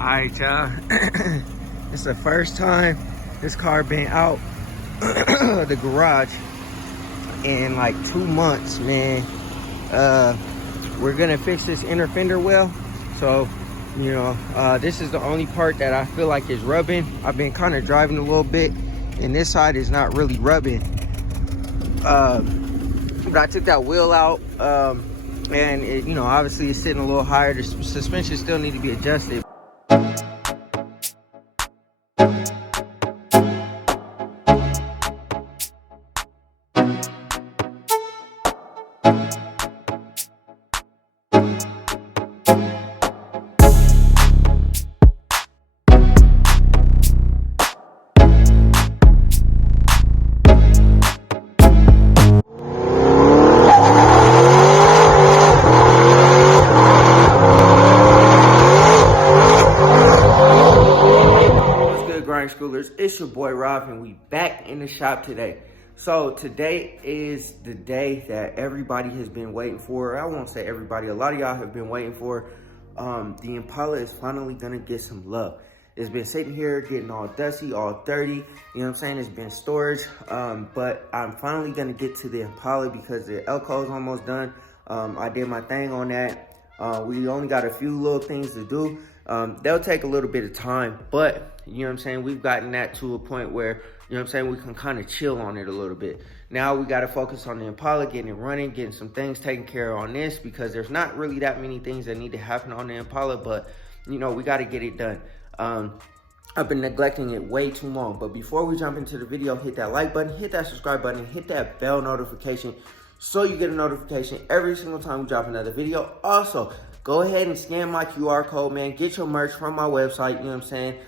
Alright, y'all. It's the first time this car been out the garage in like 2 months, man. We're gonna fix this inner fender well. So, you know, this is the only part that I feel like is rubbing. I've been kind of driving a little bit, and this side is not really rubbing. But I took that wheel out, and it, you know, obviously it's sitting a little higher. The suspension still need to be adjusted. Schoolers, it's your boy Rob, and we back in the shop today. So today is the day that everybody has been waiting for. I won't say everybody, a lot of y'all have been waiting for. The Impala is finally gonna get some love. It's been sitting here getting all dusty, all dirty, you know what I'm saying? It's been storage, but I'm finally gonna get to the Impala because the Elko is almost done. I did my thing on that. We only got a few little things to do. They'll take a little bit of time, but you know what I'm saying, we've gotten that to a point where, you know what I'm saying, we can kind of chill on it a little bit. Now we got to focus on the Impala, getting it running, getting some things taken care of on this, because there's not really that many things that need to happen on the Impala, but you know, we got to get it done. I've been neglecting it way too long, but before we jump into the video, hit that like button, hit that subscribe button, hit that bell notification so you get a notification every single time we drop another video. Also, go ahead and scan my QR code, man. Get your merch from my website, you know what I'm saying?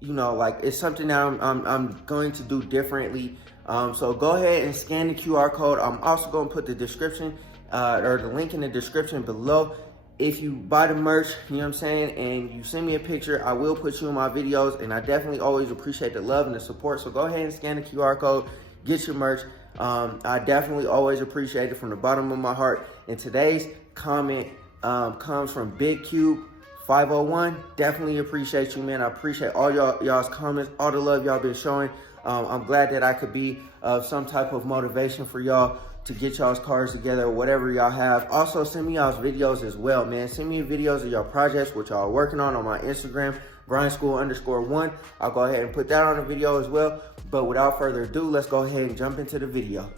You know, like, it's something that I'm going to do differently. So go ahead and scan the QR code. I'm also going to put the description or the link in the description below. If you buy the merch, you know what I'm saying, and you send me a picture, I will put you in my videos, and I definitely always appreciate the love and the support. So go ahead and scan the QR code, get your merch. I definitely always appreciate it from the bottom of my heart. And today's comment comes from Big Cube 501. Definitely appreciate you, man. I appreciate all y'all's comments, all the love y'all been showing. I'm glad that I could be some type of motivation for y'all to get y'all's cars together, whatever y'all have. Also, send me y'all's videos as well, man. Send me videos of y'all projects, which y'all are working on my Instagram, GrindSchool_1. I'll go ahead and put that on the video as well. But without further ado, let's go ahead and jump into the video.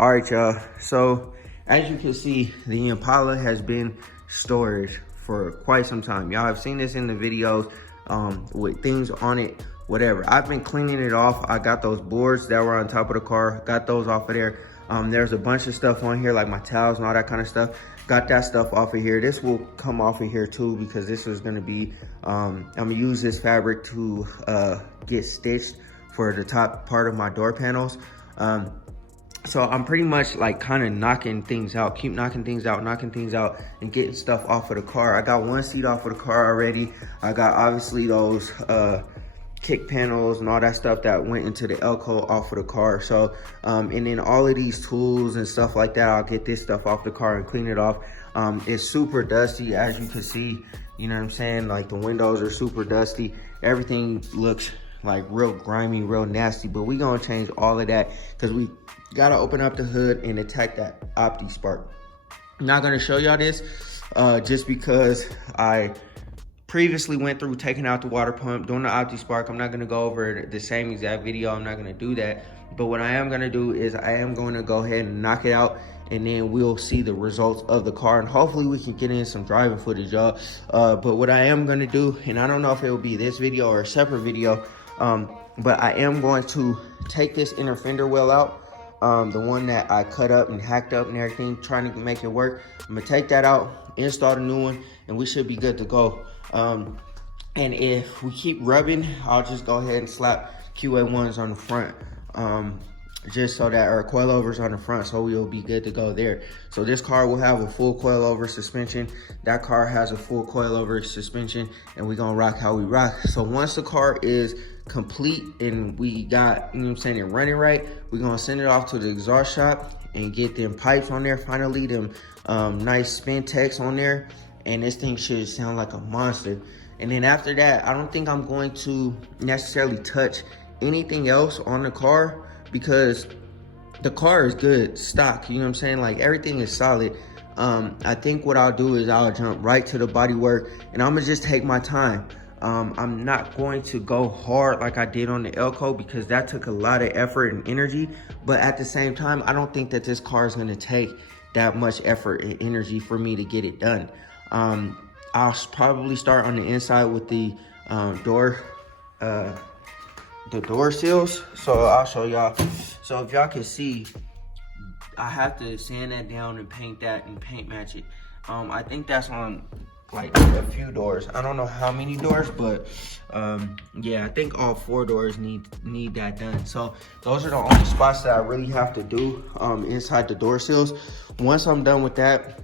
All right, y'all. So as you can see, the Impala has been storage for quite some time. Y'all have seen this in the videos with things on it, whatever. I've been cleaning it off. I got those boards that were on top of the car, got those off of there. There's a bunch of stuff on here, like my towels and all that kind of stuff. Got that stuff off of here. This will come off of here too, because this is gonna be, I'm gonna use this fabric to get stitched for the top part of my door panels. So I'm pretty much like kind of knocking things out, keep knocking things out, and getting stuff off of the car. I got one seat off of the car already. I got obviously those kick panels and all that stuff that went into the Elko off of the car. So, and then all of these tools and stuff like that, I'll get this stuff off the car and clean it off. It's super dusty, as you can see, you know what I'm saying? Like, the windows are super dusty. Everything looks like real grimy, real nasty, but we gonna change all of that because we gotta open up the hood and attack that Opti-spark. I'm not gonna show y'all this just because I previously went through taking out the water pump, doing the Opti-spark. I'm not gonna go over the same exact video. I'm not gonna do that. But what I am gonna do is I am going to go ahead and knock it out, and then we'll see the results of the car, and hopefully we can get in some driving footage, y'all. But what I am gonna do, and I don't know if it will be this video or a separate video, but I am going to take this inner fender well out, the one that I cut up and hacked up and everything, trying to make it work. I'm gonna take that out, install the new one, and we should be good to go. And if we keep rubbing, I'll just go ahead and slap QA1s on the front, just so that our coilovers on the front, so we'll be good to go there. So this car will have a full coilover suspension. That car has a full coilover suspension, and we're gonna rock how we rock. So once the car is complete and we got, you know what I'm saying, it running right, we're gonna send it off to the exhaust shop and get them pipes on there, finally them nice spin techs on there, and this thing should sound like a monster. And then after that, I don't think I'm going to necessarily touch anything else on the car, because the car is good stock, you know what I'm saying? Like, everything is solid. I think what I'll do is I'll jump right to the Bodywork, and I'm gonna just take my time. I'm not going to go hard like I did on the Elko, because that took a lot of effort and energy. But at the same time, I don't think that this car is gonna take that much effort and energy for me to get it done. I'll probably start on the inside with the door seals. So I'll show y'all. So if y'all can see, I have to sand that down and paint that and paint match it. I think that's on like a few doors. I don't know how many doors, but yeah, I think all 4 doors need that done. So those are the only spots that I really have to do inside the door seals. Once I'm done with that,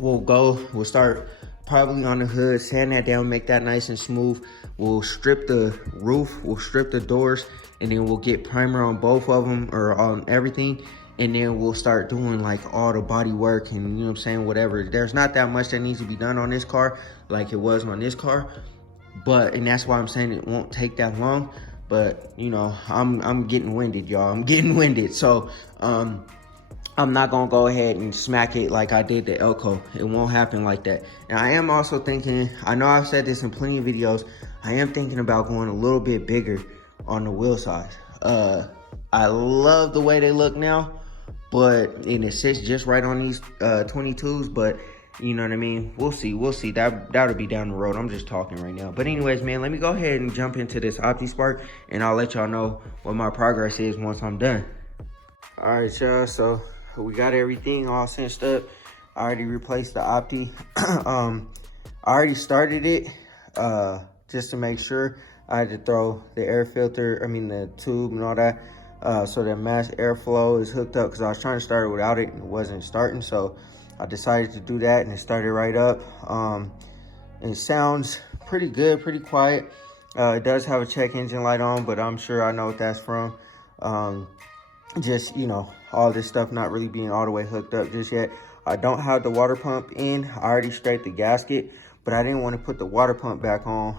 we'll start probably on the hood, sand that down, make that nice and smooth. We'll strip the roof, we'll strip the doors, and then we'll get primer on both of them, or on everything. And then we'll start doing like all the body work, and you know what I'm saying, whatever. There's not that much that needs to be done on this car like it was on this car, and that's why I'm saying it won't take that long. But you know, I'm getting winded, y'all. I'm getting winded. So I'm not gonna go ahead and smack it like I did the Elko. It won't happen like that. And I am also thinking, I know I've said this in plenty of videos, I am thinking about going a little bit bigger on the wheel size. I love the way they look now, and it sits just right on these 22s, but you know what I mean? We'll see. That'll be down the road. I'm just talking right now. But anyways, man, let me go ahead and jump into this Opti-spark, and I'll let y'all know what my progress is once I'm done. All right, y'all, so we got everything all cinched up. I already replaced the Opti. I already started it just to make sure. I had to throw the air filter, the tube and all that, so that mass airflow is hooked up, because I was trying to start it without it and it wasn't starting. So I decided to do that, and it started right up. It sounds pretty good, pretty quiet. It does have a check engine light on, but I'm sure I know what that's from. Just, you know, all this stuff not really being all the way hooked up just yet. I don't have the water pump in. I already straightened the gasket, but I didn't want to put the water pump back on,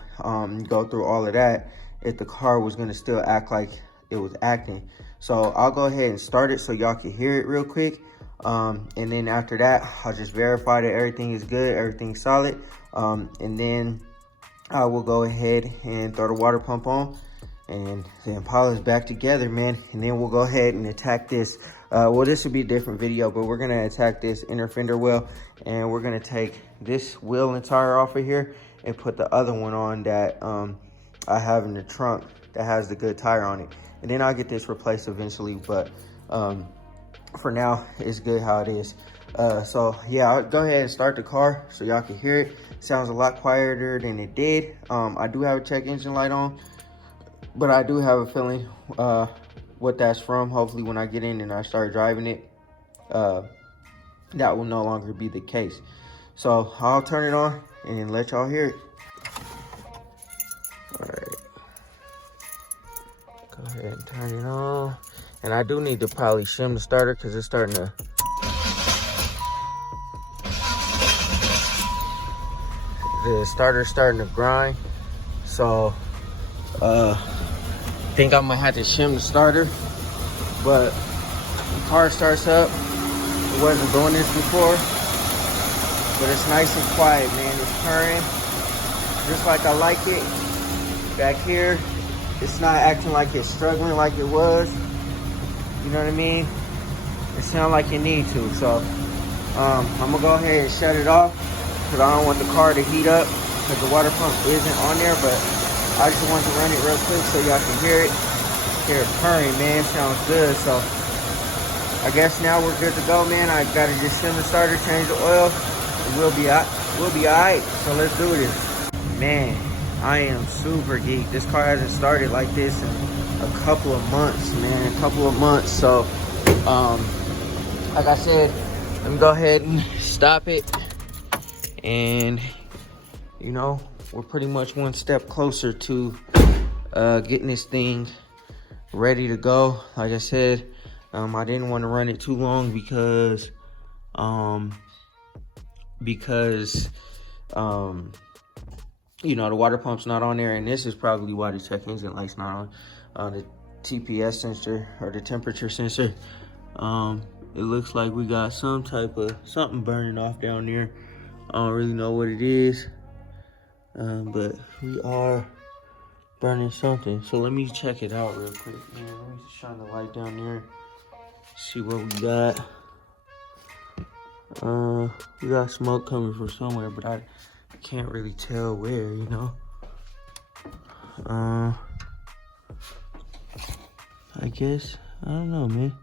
go through all of that if the car was going to still act like it was acting. So I'll go ahead and start it so y'all can hear it real quick. And then after that, I'll just verify that everything is good, everything's solid. And then I will go ahead and throw the water pump on, and the Impala is back together, man. And then we'll go ahead and attack this. Well, this will be a different video, but we're gonna attack this inner fender well, and we're gonna take this wheel and tire off of here and put the other one on that I have in the trunk that has the good tire on it. And then I'll get this replaced eventually, but for now, it's good how it is. So yeah, I'll go ahead and start the car so y'all can hear it. It sounds a lot quieter than it did. I do have a check engine light on, but I do have a feeling what that's from. Hopefully when I get in and I start driving it, that will no longer be the case. So I'll turn it on and let y'all hear it. All right, go ahead and turn it on. And I do need to probably shim the starter, because it's starting to, the starter's starting to grind. So think I might have to shim the starter, but the car starts up. It wasn't doing this before, but it's nice and quiet, man. It's purring just like I like it. Back here, it's not acting like it's struggling like it was. You know what I mean? It sounds like it needs to. So I'm gonna go ahead and shut it off, because I don't want the car to heat up, because the water pump isn't on there. But I just want to run it real quick so y'all can hear it. Hear it purring, man. Sounds good. So I guess now we're good to go, man. I gotta just shim the starter, change the oil, and we'll be all right. So let's do this, man. I am super geeked. This car hasn't started like this in a couple of months, man. A couple of months. So like I said, let me go ahead and stop it, and you know, we're pretty much one step closer to getting this thing ready to go. Like I said, I didn't want to run it too long, because You know, the water pump's not on there, and this is probably why the check engine light's not on. The TPS sensor, or the temperature sensor. It looks like we got some type of something burning off down there. I don't really know what it is, but we are burning something. So let me check it out real quick, man. Let me just shine the light down there, see what we got. We got smoke coming from somewhere, but I can't really tell where, you know. I guess, I don't know, man.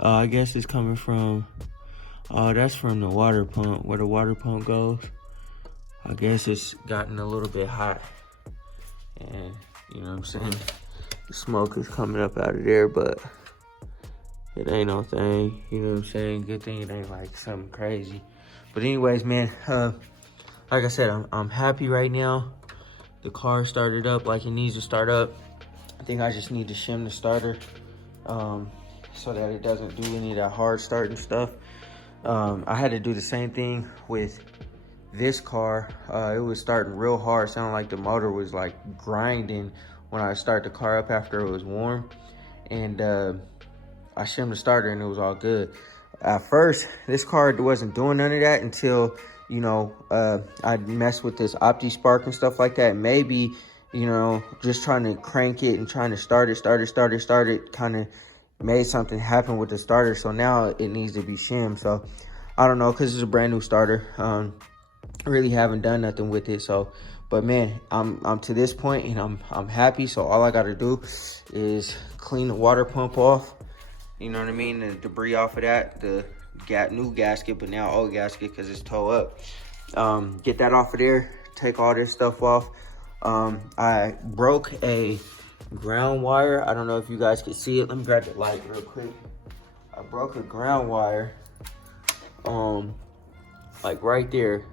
I guess it's coming from, that's from the water pump, where the water pump goes. I guess it's gotten a little bit hot. And, you know what I'm saying? The smoke is coming up out of there, but it ain't no thing. You know what I'm saying? Good thing it ain't like something crazy. But anyways, man, like I said, I'm happy right now. The car started up like it needs to start up. I think I just need to shim the starter so that it doesn't do any of that hard starting stuff. I had to do the same thing with this car. It was starting real hard. Sounded like the motor was like grinding when I started the car up after it was warm. And I shimmed the starter and it was all good. At first, this car wasn't doing none of that until, you know, I messed with this Opti-spark and stuff like that. Maybe, you know, just trying to crank it and trying to start it, kind of made something happen with the starter. So now it needs to be shimmed. So I don't know, because it's a brand new starter. Really haven't done nothing with it. So, but man, I'm to this point and I'm happy. So all I got to do is clean the water pump off. You know what I mean? The debris off of that, the new gasket, but now old gasket because it's toe up. Get that off of there, take all this stuff off. I broke a ground wire. I don't know if you guys can see it. Let me grab the light real quick. I broke a ground wire, like right there.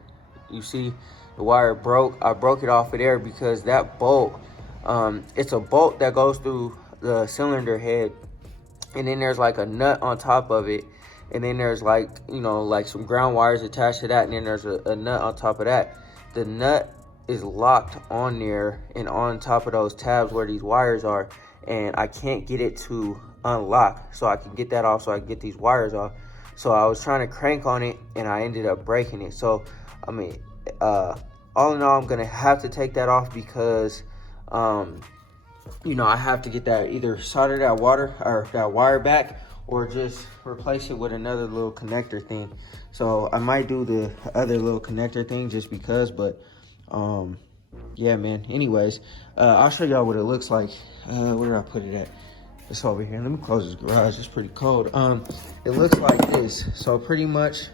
You see the wire broke. I broke it off of there because that bolt, it's a bolt that goes through the cylinder head. And then there's like a nut on top of it. And then there's like, you know, like some ground wires attached to that. And then there's a nut on top of that. The nut is locked on there and on top of those tabs where these wires are. And I can't get it to unlock. So I can get that off so I can get these wires off. So I was trying to crank on it and I ended up breaking it. So, I mean, all in all, I'm going to have to take that off because, you know, I have to get that, either solder that wire back or just replace it with another little connector thing. So I might do the other little connector thing just because, but yeah, man. Anyways, I'll show y'all what it looks like. Where did I put it at? It's over here. Let me close this garage. It's pretty cold. It looks like this. So pretty much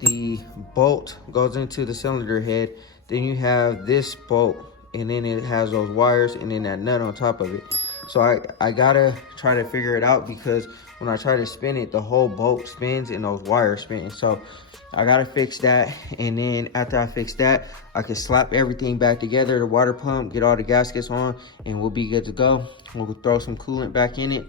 the bolt goes into the cylinder head. Then you have this bolt, and then it has those wires and then that nut on top of it. So I gotta try to figure it out because when I try to spin it, the whole bolt spins and those wires spin. So I gotta fix that. And then after I fix that, I can slap everything back together, the water pump, get all the gaskets on, and we'll be good to go. We'll throw some coolant back in it.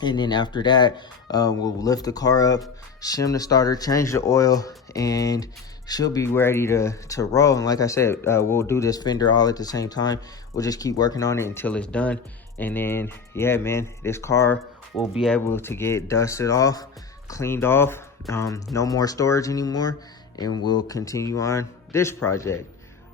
And then after that, we'll lift the car up, shim the starter, change the oil, and she'll be ready to roll. And like I said, we'll do this fender all at the same time. We'll just keep working on it until it's done. And then, yeah, man, this car will be able to get dusted off, cleaned off, no more storage anymore, and we'll continue on this project.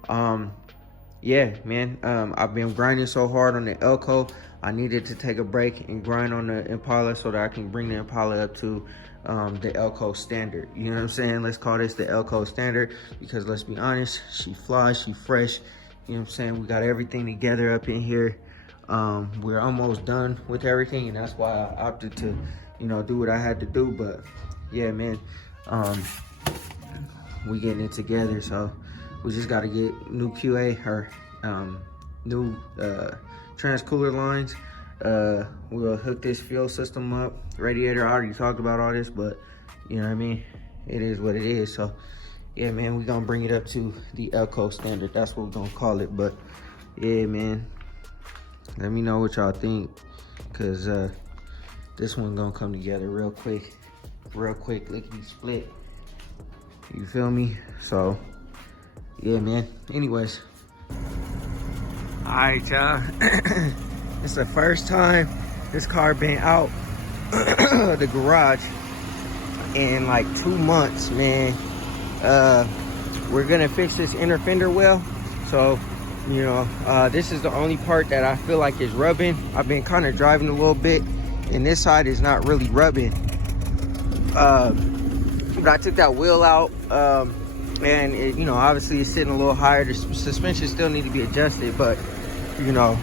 Yeah, man, I've been grinding so hard on the Elko. I needed to take a break and grind on the Impala so that I can bring the Impala up to the Elko standard. You know what I'm saying? Let's call this the Elko standard because let's be honest, she flies, she fresh. You know what I'm saying? We got everything together up in here. We're almost done with everything, and that's why I opted to, you know, do what I had to do. But yeah, man, we getting it together. So we just got to get new QA or new transcooler lines. We'll hook this fuel system up. Radiator, I already talked about all this, but you know what I mean? It is what it is. So yeah, man, we're gonna bring it up to the Elko standard. That's what we're gonna call it. But yeah, man, let me know what y'all think, because this one gonna come together real quick, lickety split. You feel me? So, yeah, man. Anyways. All right, y'all. It's the first time this car been out the garage in like 2 months, man. We're gonna fix this inner fender well. So, you know, this is the only part that I feel like is rubbing. I've been kind of driving a little bit, and this side is not really rubbing. But I took that wheel out, and it, you know, obviously it's sitting a little higher. The suspension still need to be adjusted, but you know,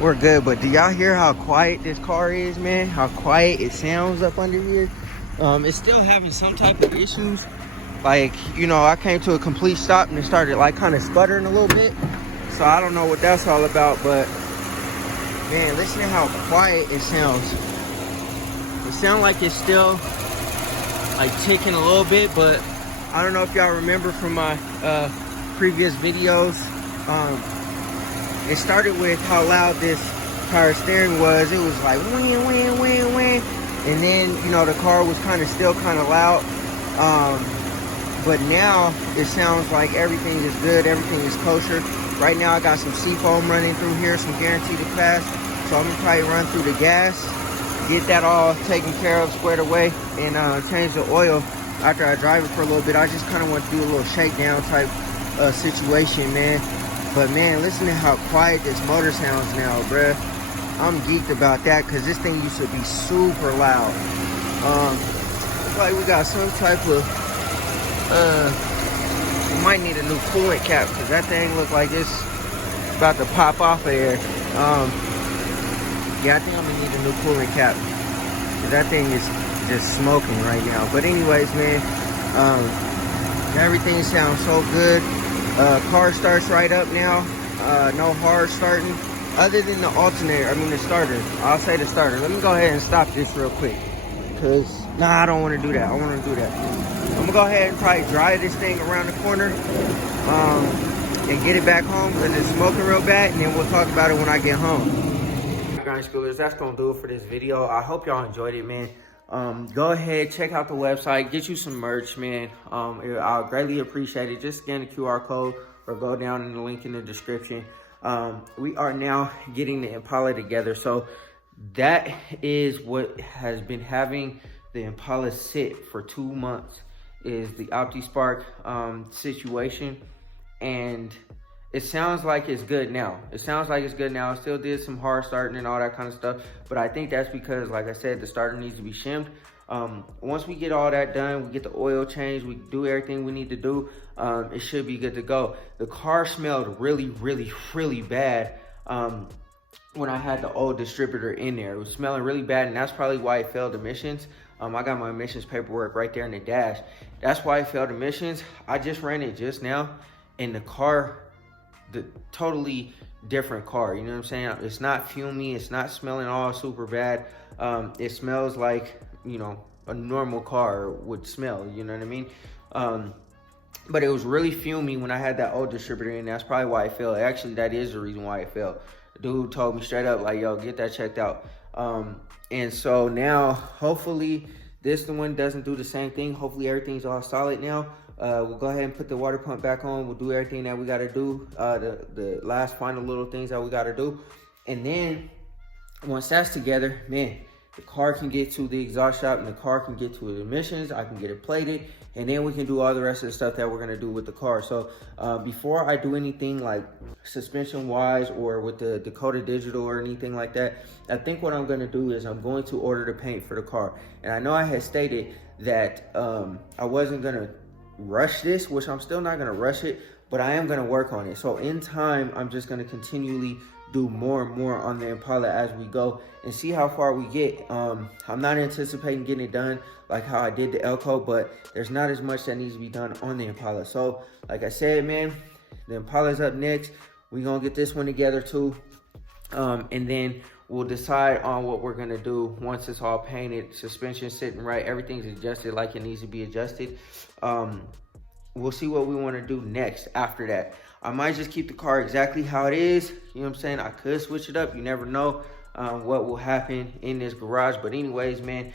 we're good. But do y'all hear how quiet this car is, man? How quiet it sounds up under here. It's still having some type of issues. Like, you know, I came to a complete stop and it started like kind of sputtering a little bit. So I don't know what that's all about, but man, listen to how quiet it sounds. It sounds like it's still like ticking a little bit, but I don't know if y'all remember from my previous videos. It started with how loud this power steering was. It was like wham, wham, wham, wham. And then, you know, the car was kind of still kind of loud. But now it sounds like everything is good, everything is kosher. Right now I got some seafoam running through here, some guaranteed to pass. So I'm gonna probably run through the gas, get that all taken care of, squared away, and change the oil after I drive it for a little bit. I just kind of want to do a little shakedown type situation, man. But man, listen to how quiet this motor sounds now, bruh. I'm geeked about that because this thing used to be super loud. Looks like we got some type of, we might need a new coolant cap because that thing looks like it's about to pop off of there. Yeah, I think I'm gonna need a new coolant cap because that thing is just smoking right now. But anyways, man, everything sounds so good. Car starts right up now. No hard starting. Other than the alternator, I mean the starter. I'll say the starter. Let me go ahead and stop this real quick. Cause, nah, I don't want to do that. I want to do that. I'm going to go ahead and probably drive this thing around the corner. And get it back home because it's smoking real bad. And then we'll talk about it when I get home. Grind Schoolers, that's going to do it for this video. I hope y'all enjoyed it, man. Go ahead, check out the website, get you some merch, man. I'll greatly appreciate it. Just scan the QR code or go down in the link in the description. We are now getting the Impala together. So that is what has been having the Impala sit for 2 months, is the Opti-spark situation. And it sounds like it's good now. It sounds like it's good now. I still did some hard starting and all that kind of stuff. But I think that's because, like I said, the starter needs to be shimmed. Once we get all that done, we get the oil changed, we do everything we need to do, it should be good to go. The car smelled really, really, really bad when I had the old distributor in there. It was smelling really bad, and that's probably why it failed emissions. I got my emissions paperwork right there in the dash. That's why it failed emissions. I just ran it just now, and the car, the totally different car, you know what I'm saying? It's not fumey, it's not smelling all super bad. It smells like, you know, a normal car would smell, you know what I mean? But it was really fumey when I had that old distributor in. That's probably why it failed. Actually, that is the reason why it failed. The dude told me straight up, like, yo, get that checked out. And so now, hopefully, this one doesn't do the same thing. Hopefully, everything's all solid now. We'll go ahead and put the water pump back on. We'll do everything that we got to do, the last final little things that we got to do. And then, once that's together, man, the car can get to the exhaust shop and the car can get to the emissions. I can get it plated, and then we can do all the rest of the stuff that we're gonna do with the car. So before I do anything like suspension wise or with the Dakota Digital or anything like that, I think what I'm gonna do is I'm going to order the paint for the car. And I know I had stated that I wasn't gonna rush this, which I'm still not gonna rush it, but I am gonna work on it. So in time, I'm just gonna continually do more and more on the Impala as we go and see how far we get. I'm not anticipating getting it done like how I did the Elko, but there's not as much that needs to be done on the Impala. So like I said, man, the Impala's up next. We're gonna get this one together too. And then we'll decide on what we're gonna do once it's all painted, suspension sitting right, everything's adjusted like it needs to be adjusted. We'll see what we want to do next after that. I might just keep the car exactly how it is. You know what I'm saying? I could switch it up. You never know what will happen in this garage. But anyways, man,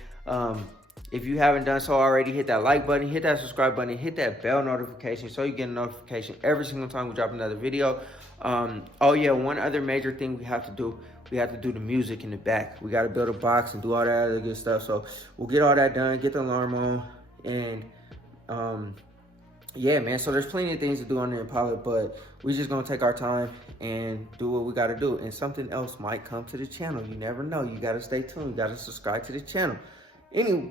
If you haven't done so already, hit that like button, hit that subscribe button, hit that bell notification so you get a notification every single time we drop another video. Oh yeah, one other major thing we have to do the music in the back. We got to build a box and do all that other good stuff. So we'll get all that done, get the alarm on, and yeah, man. So there's plenty of things to do on the Impala, but we just gonna take our time and do what we gotta do. And something else might come to the channel. You never know. You gotta stay tuned. You gotta subscribe to the channel. Anyways,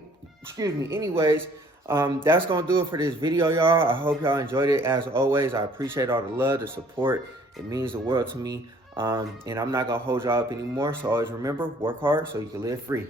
that's gonna do it for this video, y'all. I hope y'all enjoyed it. As always, I appreciate all the love, the support. It means the world to me. And I'm not gonna hold y'all up anymore. So always remember, work hard so you can live free.